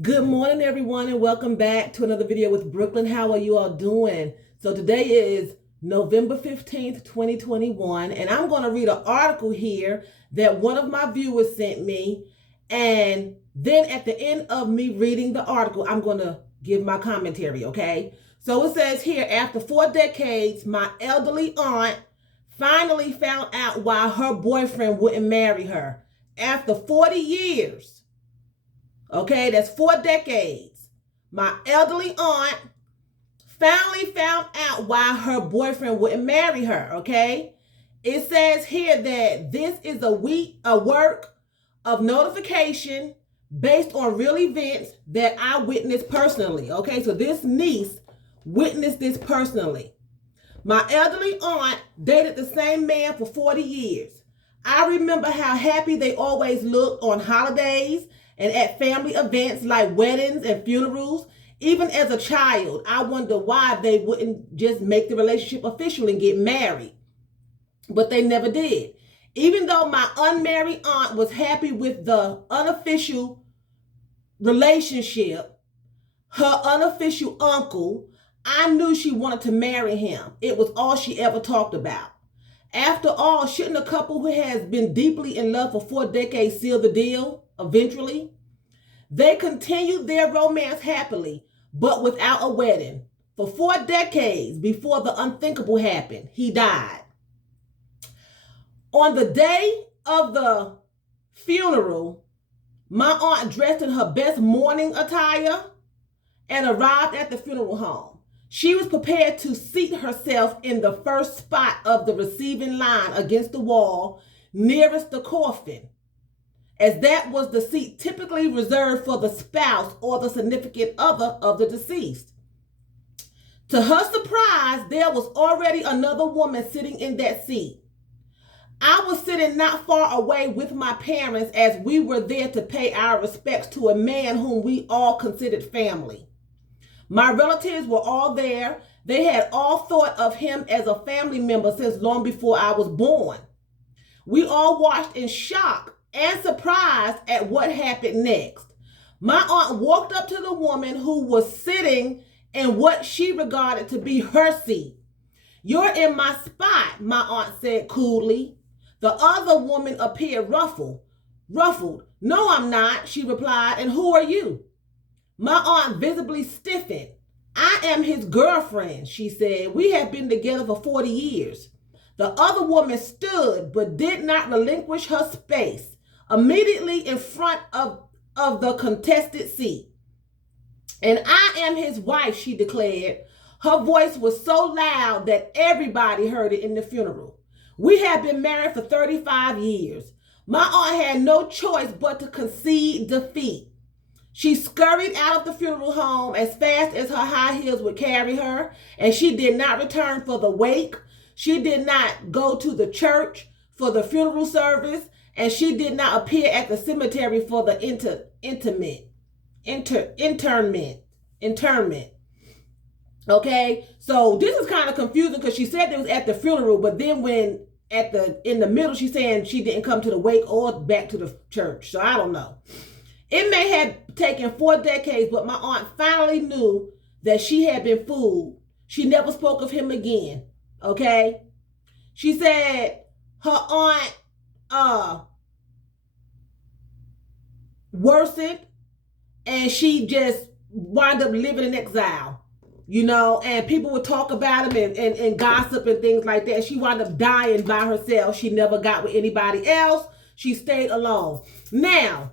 Good morning, everyone, and welcome back to another video with Brooklyn. How are you all doing? So today is November 15th, 2021, and I'm going to read an article here that one of my viewers sent me. And then at the end of me reading the article, I'm going to give my commentary, okay? So it says here, after 4 decades, my elderly aunt finally found out why her boyfriend wouldn't marry her. After 40 years. Okay, that's 4 decades. My elderly aunt finally found out why her boyfriend wouldn't marry her. Okay, it says here that this is a work of notification based on real events that I witnessed personally. Okay, so this niece witnessed this personally. My elderly aunt dated the same man for 40 years. I remember how happy they always looked on holidays and at family events like weddings and funerals. Even as a child, I wondered why they wouldn't just make the relationship official and get married. But they never did. Even though my unmarried aunt was happy with the unofficial relationship, her unofficial uncle, I knew she wanted to marry him. It was all she ever talked about. After all, shouldn't a couple who has been deeply in love for 4 decades seal the deal eventually? They continued their romance happily, but without a wedding. For 4 decades before the unthinkable happened, he died. On the day of the funeral, my aunt dressed in her best mourning attire and arrived at the funeral home. She was prepared to seat herself in the first spot of the receiving line against the wall nearest the coffin, as that was the seat typically reserved for the spouse or the significant other of the deceased. To her surprise, there was already another woman sitting in that seat. I was sitting not far away with my parents as we were there to pay our respects to a man whom we all considered family. My relatives were all there. They had all thought of him as a family member since long before I was born. We all watched in shock and surprise at what happened next. My aunt walked up to the woman who was sitting in what she regarded to be her seat. "You're in my spot," my aunt said coolly. The other woman appeared ruffled. "No, I'm not," she replied. "And who are you?" My aunt visibly stiffened. "I am his girlfriend," she said. "We have been together for 40 years. The other woman stood but did not relinquish her space immediately in front of the contested seat. "And I am his wife," she declared. Her voice was so loud that everybody heard it in the funeral. "We have been married for 35 years. My aunt had no choice but to concede defeat. She scurried out of the funeral home as fast as her high heels would carry her, and she did not return for the wake. She did not go to the church for the funeral service, and she did not appear at the cemetery for the internment. Okay, so this is kind of confusing because she said it was at the funeral, but then when in the middle she's saying she didn't come to the wake or back to the church. So I don't know. It may have taken 4 decades, but my aunt finally knew that she had been fooled. She never spoke of him again. Okay? She said her aunt worsened and she just wound up living in exile. And people would talk about him and gossip and things like that. She wound up dying by herself. She never got with anybody else. She stayed alone. Now,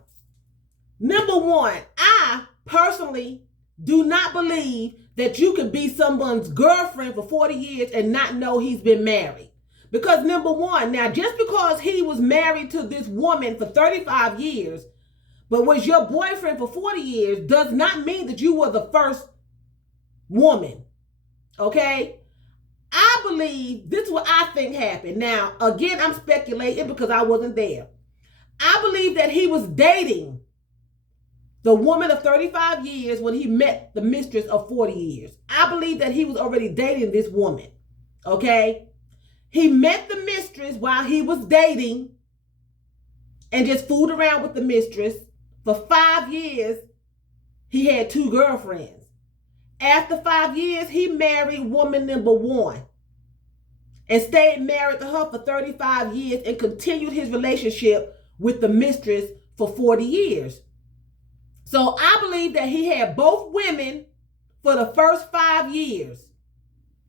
number one, I personally do not believe that you could be someone's girlfriend for 40 years and not know he's been married. Because number one, now just because he was married to this woman for 35 years, but was your boyfriend for 40 years, does not mean that you were the first woman. Okay? I believe this is what I think happened. Now, again, I'm speculating because I wasn't there. I believe that he was dating the woman of 35 years when he met the mistress of 40 years. I believe that he was already dating this woman. Okay? He met the mistress while he was dating and just fooled around with the mistress for 5 years he had 2 girlfriends. After 5 years, he married woman number 1 and stayed married to her for 35 years and continued his relationship with the mistress for 40 years. So I believe that he had both women for the first 5 years.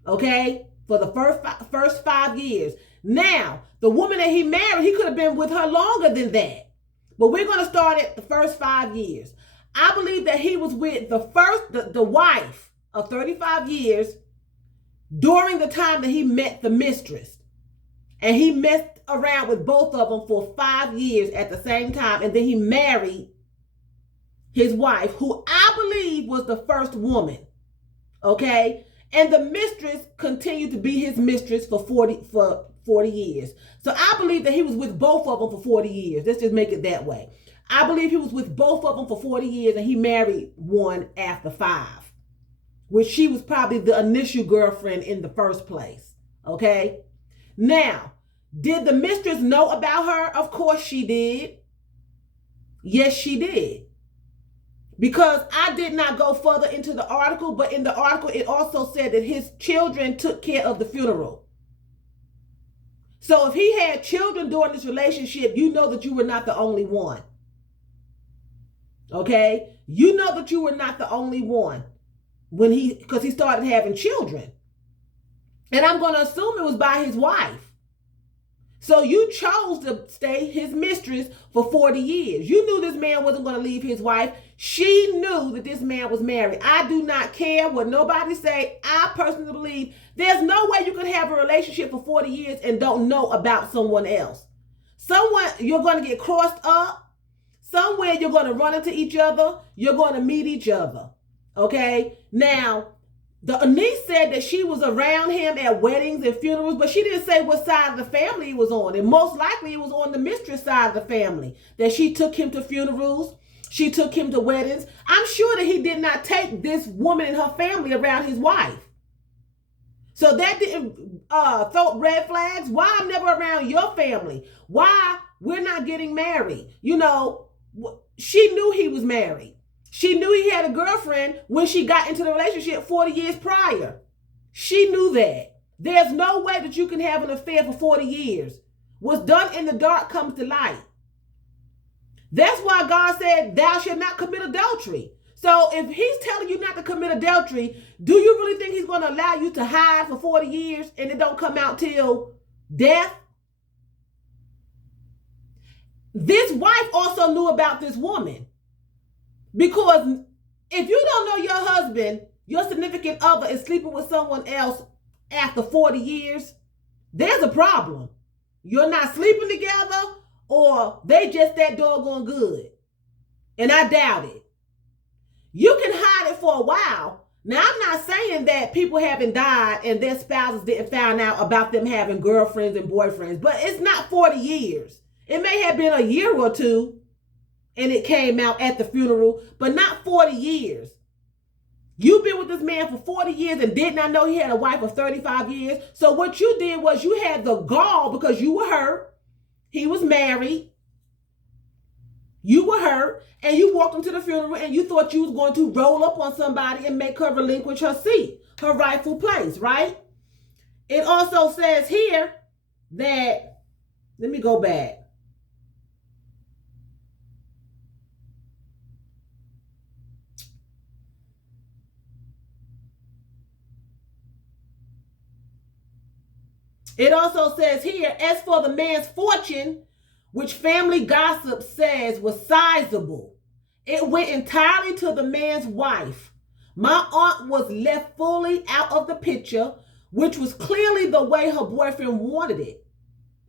Okay? For the first 5 years. Now, the woman that he married, he could have been with her longer than that. But we're going to start at the first 5 years. I believe that he was with the wife of 35 years during the time that he met the mistress. And he messed around with both of them for 5 years at the same time. And then he married his wife, who I believe was the first woman. Okay? And the mistress continued to be his mistress for 40 years. So I believe that he was with both of them for 40 years. Let's just make it that way. I believe he was with both of them for 40 years and he married one after 5, which she was probably the initial girlfriend in the first place. Okay? Now, did the mistress know about her? Of course she did. Yes, she did. Because I did not go further into the article, but in the article it also said that his children took care of the funeral. So if he had children during this relationship, you know that you were not the only one. Okay? You know that you were not the only one because he started having children. And I'm going to assume it was by his wife. So you chose to stay his mistress for 40 years. You knew this man wasn't going to leave his wife. She knew that this man was married. I do not care what nobody say. I personally believe there's no way you can have a relationship for 40 years and don't know about someone else. Someone, you're going to get crossed up. Somewhere you're going to run into each other. You're going to meet each other. Okay? Now, the niece said that she was around him at weddings and funerals, but she didn't say what side of the family he was on. And most likely it was on the mistress side of the family that she took him to funerals. She took him to weddings. I'm sure that he did not take this woman and her family around his wife. So that didn't throw red flags. Why I'm never around your family? Why we're not getting married? You know, she knew he was married. She knew he had a girlfriend when she got into the relationship 40 years prior. She knew that. There's no way that you can have an affair for 40 years. What's done in the dark comes to light. That's why God said, thou shalt not commit adultery. So if he's telling you not to commit adultery, do you really think he's going to allow you to hide for 40 years and it don't come out till death? This wife also knew about this woman. Because if you don't know your husband, your significant other is sleeping with someone else after 40 years, there's a problem. You're not sleeping together or they just that doggone good. And I doubt it. You can hide it for a while. Now, I'm not saying that people haven't died and their spouses didn't find out about them having girlfriends and boyfriends, but it's not 40 years. It may have been a year or two and it came out at the funeral, but not 40 years. You've been with this man for 40 years and did not know he had a wife of 35 years. So what you did was you had the gall because you were hurt. He was married. You were hurt and you walked him to the funeral and you thought you was going to roll up on somebody and make her relinquish her seat, her rightful place, right? It also says here that, let me go back. It also says here, as for the man's fortune, which family gossip says was sizable, it went entirely to the man's wife. My aunt was left fully out of the picture, which was clearly the way her boyfriend wanted it.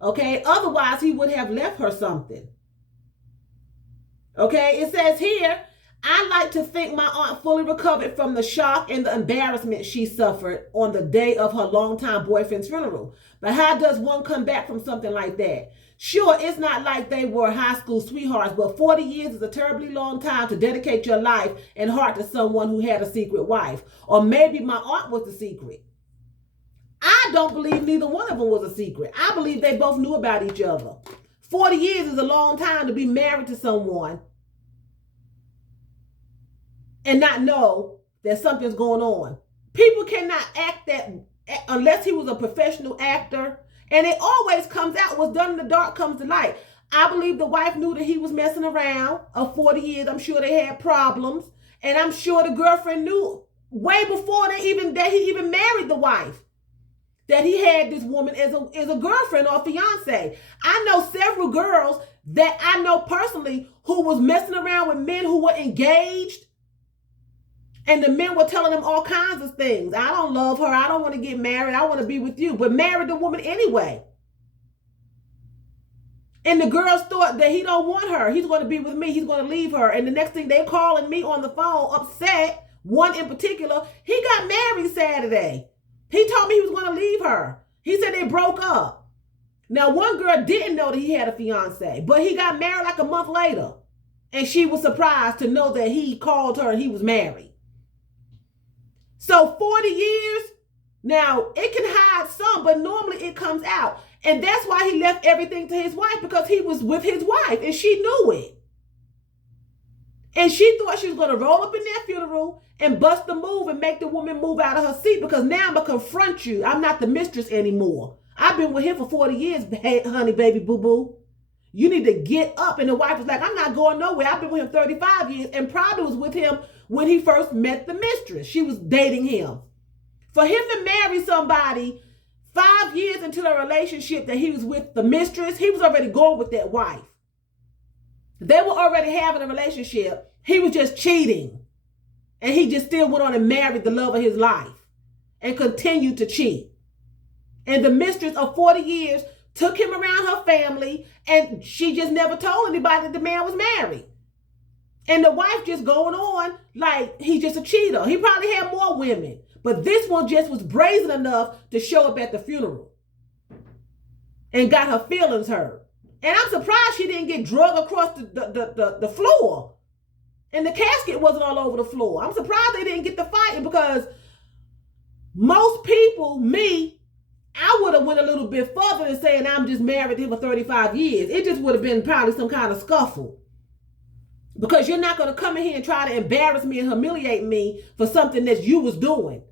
Okay, otherwise he would have left her something. Okay, it says here, I like to think my aunt fully recovered from the shock and the embarrassment she suffered on the day of her longtime boyfriend's funeral. But how does one come back from something like that? Sure, it's not like they were high school sweethearts, but 40 years is a terribly long time to dedicate your life and heart to someone who had a secret wife. Or maybe my aunt was the secret. I don't believe neither one of them was a secret. I believe they both knew about each other. 40 years is a long time to be married to someone and not know that something's going on. People cannot act that unless he was a professional actor. And it always comes out. What's done in the dark comes to light. I believe the wife knew that he was messing around of 40 years. I'm sure they had problems. And I'm sure the girlfriend knew way before that he even married the wife that he had this woman as a girlfriend or fiance. I know several girls that I know personally who was messing around with men who were engaged. And the men were telling them all kinds of things. I don't love her. I don't want to get married. I want to be with you. But married the woman anyway. And the girls thought that he don't want her. He's going to be with me. He's going to leave her. And the next thing they calling me on the phone, upset. One in particular, he got married Saturday. He told me he was going to leave her. He said they broke up. Now, one girl didn't know that he had a fiance, but he got married like a month later. And she was surprised to know that he called her and he was married. So 40 years, now it can hide some, but normally it comes out. And that's why he left everything to his wife, because he was with his wife and she knew it. And she thought she was going to roll up in that funeral and bust the move and make the woman move out of her seat, because now I'm going to confront you. I'm not the mistress anymore. I've been with him for 40 years, honey, baby, boo-boo. You need to get up. And the wife was like, I'm not going nowhere. I've been with him 35 years and probably was with him when he first met the mistress. She was dating him. For him to marry somebody 5 years into the relationship that he was with the mistress, he was already going with that wife. They were already having a relationship. He was just cheating. And he just still went on and married the love of his life and continued to cheat. And the mistress of 40 years took him around her family, and she just never told anybody that the man was married. And the wife just going on like he's just a cheater. He probably had more women, but this one just was brazen enough to show up at the funeral and got her feelings hurt. And I'm surprised she didn't get drugged across the floor. And the casket wasn't all over the floor. I'm surprised they didn't get to fighting, because most people, me, I would have went a little bit further than saying I'm just married to him for 35 years. It just would have been probably some kind of scuffle. Because you're not going to come in here and try to embarrass me and humiliate me for something that you was doing.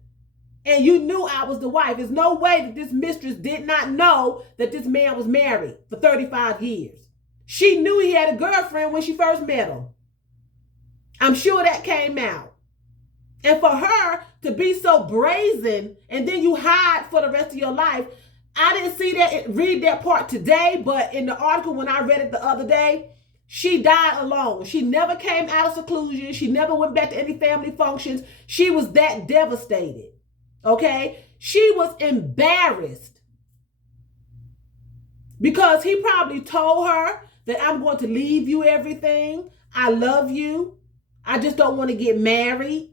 And you knew I was the wife. There's no way that this mistress did not know that this man was married for 35 years. She knew he had a girlfriend when she first met him. I'm sure that came out. And for her to be so brazen and then you hide for the rest of your life, I didn't read that part today, but in the article when I read it the other day, she died alone. She never came out of seclusion. She never went back to any family functions. She was that devastated. Okay? She was embarrassed because he probably told her that I'm going to leave you everything. I love you. I just don't want to get married.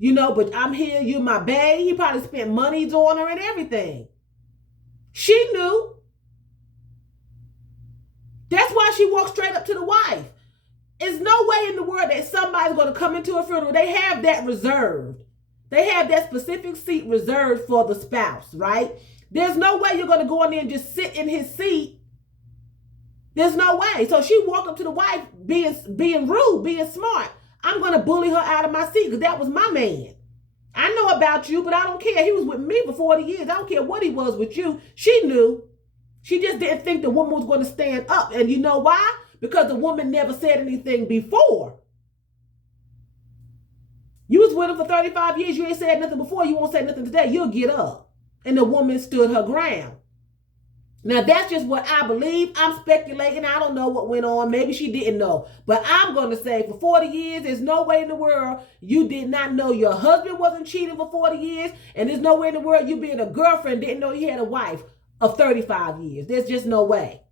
You know, but I'm here. You're my bae. He probably spent money on her and everything. She knew. That's why she walked straight up to the wife. There's no way in the world that somebody's going to come into a funeral. They have that reserved. They have that specific seat reserved for the spouse, right? There's no way you're going to go in there and just sit in his seat. There's no way. So she walked up to the wife being rude, being smart. I'm going to bully her out of my seat because that was my man. I know about you, but I don't care. He was with me for 40 years. I don't care what he was with you. She knew. She just didn't think the woman was going to stand up. And you know why? Because the woman never said anything before. You was with him for 35 years. You ain't said nothing before. You won't say nothing today. You'll get up. And the woman stood her ground. Now, that's just what I believe. I'm speculating. I don't know what went on. Maybe she didn't know. But I'm going to say for 40 years, there's no way in the world you did not know your husband wasn't cheating for 40 years. And there's no way in the world you being a girlfriend didn't know you had a wife of 35 years. There's just no way.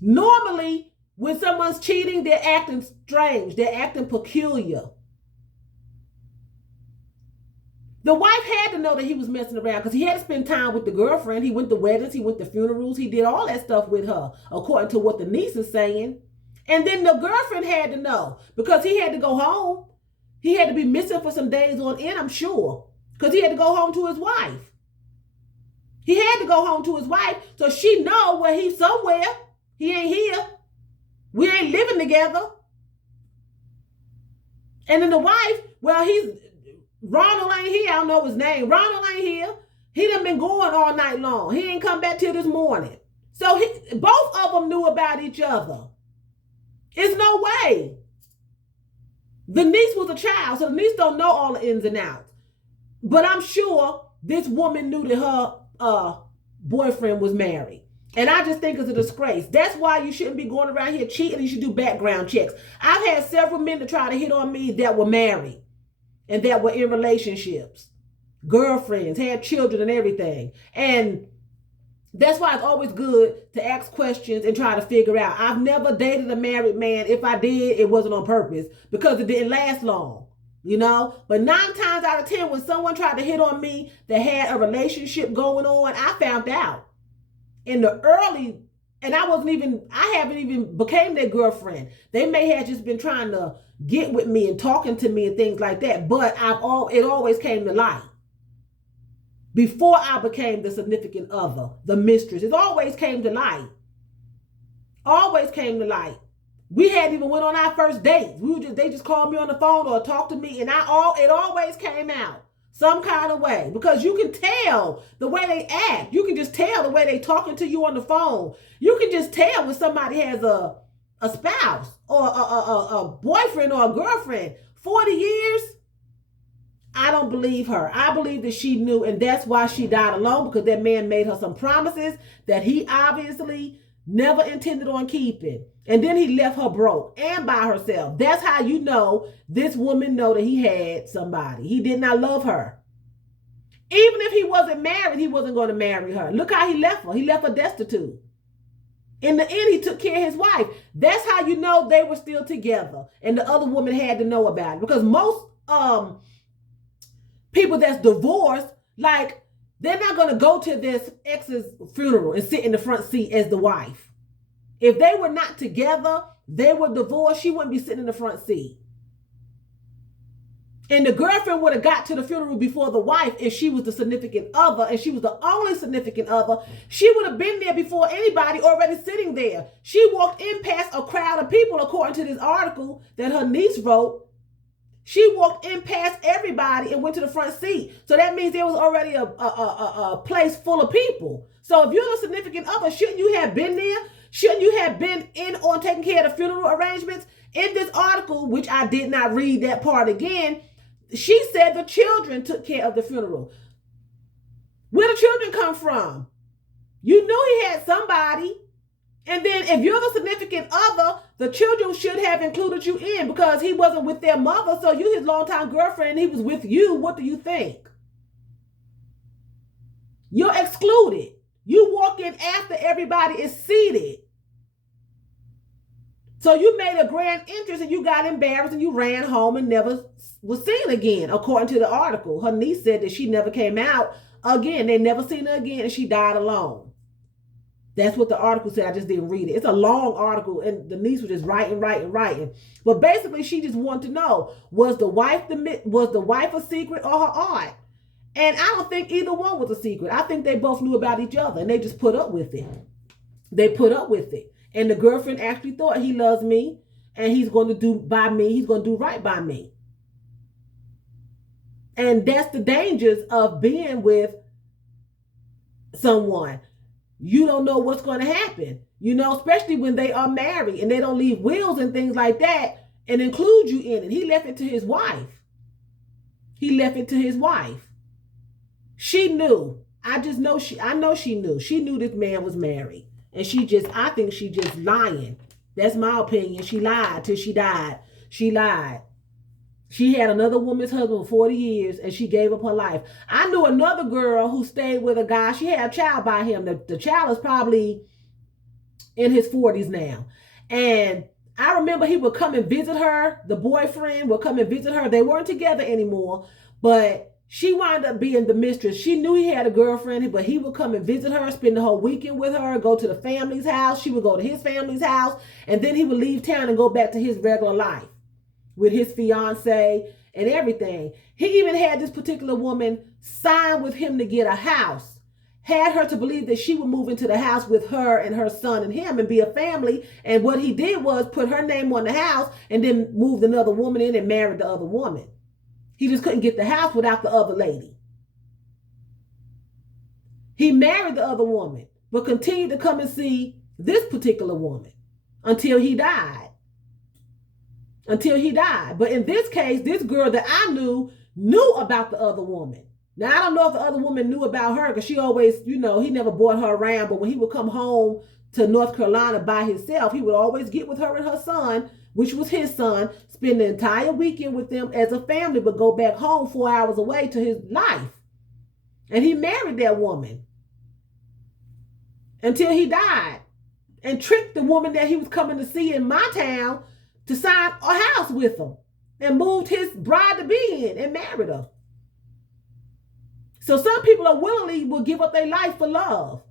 Normally, when someone's cheating, they're acting strange. They're acting peculiar. The wife had to know that he was messing around because he had to spend time with the girlfriend. He went to weddings. He went to funerals. He did all that stuff with her, according to what the niece is saying. And then the girlfriend had to know because he had to go home. He had to be missing for some days on end, I'm sure, because he had to go home to his wife. He had to go home to his wife, so she know where he's somewhere. He ain't here. We ain't living together. And then the wife, well, Ronald ain't here. I don't know his name. Ronald ain't here. He done been going all night long. He ain't come back till this morning. So both of them knew about each other. It's no way. The niece was a child, so the niece don't know all the ins and outs. But I'm sure this woman knew that her boyfriend was married. And I just think it's a disgrace. That's why you shouldn't be going around here cheating. You should do background checks. I've had several men to try to hit on me that were married and that were in relationships, girlfriends, had children and everything. And that's why it's always good to ask questions and try to figure out. I've never dated a married man. If I did, it wasn't on purpose because it didn't last long, you know? But 9 times out of 10, when someone tried to hit on me that had a relationship going on, I found out in the early, and I haven't even became their girlfriend. They may have just been trying to get with me and talking to me and things like that, but it always came to light. Before I became the significant other, the mistress, it always came to light. Always came to light. We hadn't even went on our first date. They just called me on the phone or talked to me, and it always came out some kind of way, because you can tell the way they act. You can just tell the way they talking to you on the phone. You can just tell when somebody has a spouse or a boyfriend or a girlfriend. 40 years. I don't believe her. I believe that she knew, and that's why she died alone, because that man made her some promises that he obviously never intended on keeping. And then he left her broke and by herself. That's how you know this woman know that he had somebody. He did not love her. Even if he wasn't married, he wasn't going to marry her. Look how he left her. He left her destitute. In the end, he took care of his wife. That's how you know they were still together. And the other woman had to know about it, because most people that's divorced, like, they're not going to go to this ex's funeral and sit in the front seat as the wife. If they were not together, they were divorced, she wouldn't be sitting in the front seat. And the girlfriend would have got to the funeral before the wife if she was the significant other, and she was the only significant other. She would have been there before anybody, already sitting there. She walked in past a crowd of people, according to this article that her niece wrote. She walked in past everybody and went to the front seat. So that means there was already a place full of people. So if you're the significant other, shouldn't you have been there? Shouldn't you have been in on taking care of the funeral arrangements? In this article, which I did not read that part again, she said the children took care of the funeral. Where the children come from? You knew he had somebody. And then if you're the significant other, the children should have included you in, because he wasn't with their mother. So you his longtime girlfriend, he was with you. What do you think? You're excluded. You walk in after everybody is seated. So you made a grand entrance and you got embarrassed and you ran home and never was seen again, according to the article. Her niece said that she never came out again. They never seen her again, and she died alone. That's what the article said. I just didn't read it. It's a long article, and the niece was just writing. But basically, she just wanted to know, was the wife a secret or her aunt? And I don't think either one was a secret. I think they both knew about each other, and they just put up with it. They put up with it. And the girlfriend actually thought, he loves me, and he's going to do by me. He's going to do right by me. And that's the dangers of being with someone. You don't know what's going to happen, you know, especially when they are married and they don't leave wills and things like that and include you in it. He left it to his wife. He left it to his wife. She knew. I know she knew. She knew this man was married. And I think she just lying. That's my opinion. She lied till she died. She lied. She had another woman's husband for 40 years and she gave up her life. I knew another girl who stayed with a guy. She had a child by him. The child is probably in his 40s now. And I remember he would come and visit her. The boyfriend would come and visit her. They weren't together anymore, but she wound up being the mistress. She knew he had a girlfriend, but he would come and visit her, spend the whole weekend with her, go to the family's house. She would go to his family's house, and then he would leave town and go back to his regular life with his fiance and everything. He even had this particular woman sign with him to get a house. had her to believe that she would move into the house with her and her son and him and be a family. And what he did was put her name on the house and then moved another woman in and married the other woman. He just couldn't get the house without the other lady. He married the other woman, but continued to come and see this particular woman until he died. But in this case, this girl that I knew about the other woman. Now, I don't know if the other woman knew about her because she always, he never brought her around. But when he would come home to North Carolina by himself, he would always get with her and her son, which was his son, spend the entire weekend with them as a family, but go back home 4 hours away to his life. And he married that woman until he died and tricked the woman that he was coming to see in my town to sign a house with him and moved his bride to be in and married her. So some people will give up their life for love.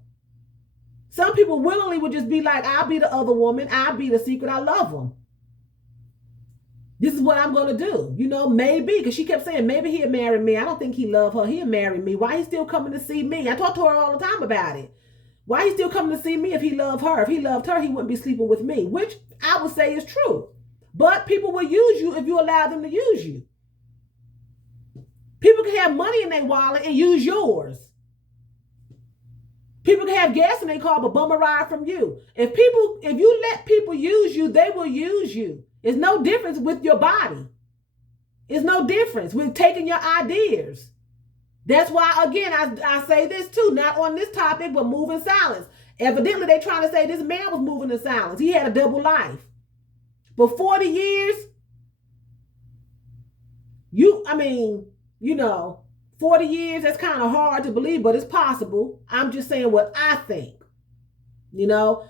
Some people willingly would just be like, I'll be the other woman. I'll be the secret. I love them. This is what I'm going to do. Maybe, because she kept saying, maybe he'll marry me. I don't think he loved her. He'll marry me. Why he still coming to see me? I talk to her all the time about it. Why he still coming to see me if he loved her? If he loved her, he wouldn't be sleeping with me, which I would say is true. But people will use you if you allow them to use you. People can have money in their wallet and use yours. People can have gas in their car but bum a ride from you. If you let people use you, they will use you. It's no difference with your body. It's no difference with taking your ideas. That's why, again, I say this too, not on this topic, but move in silence. Evidently, they're trying to say this man was moving in silence. He had a double life. But 40 years, 40 years, that's kind of hard to believe, but it's possible. I'm just saying what I think,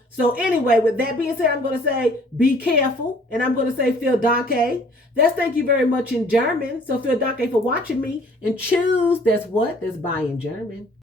So anyway, with that being said, I'm going to say, be careful. And I'm going to say, vielen Dank. That's thank you very much in German. So vielen Dank for watching me. And choose, that's what? That's bye in German.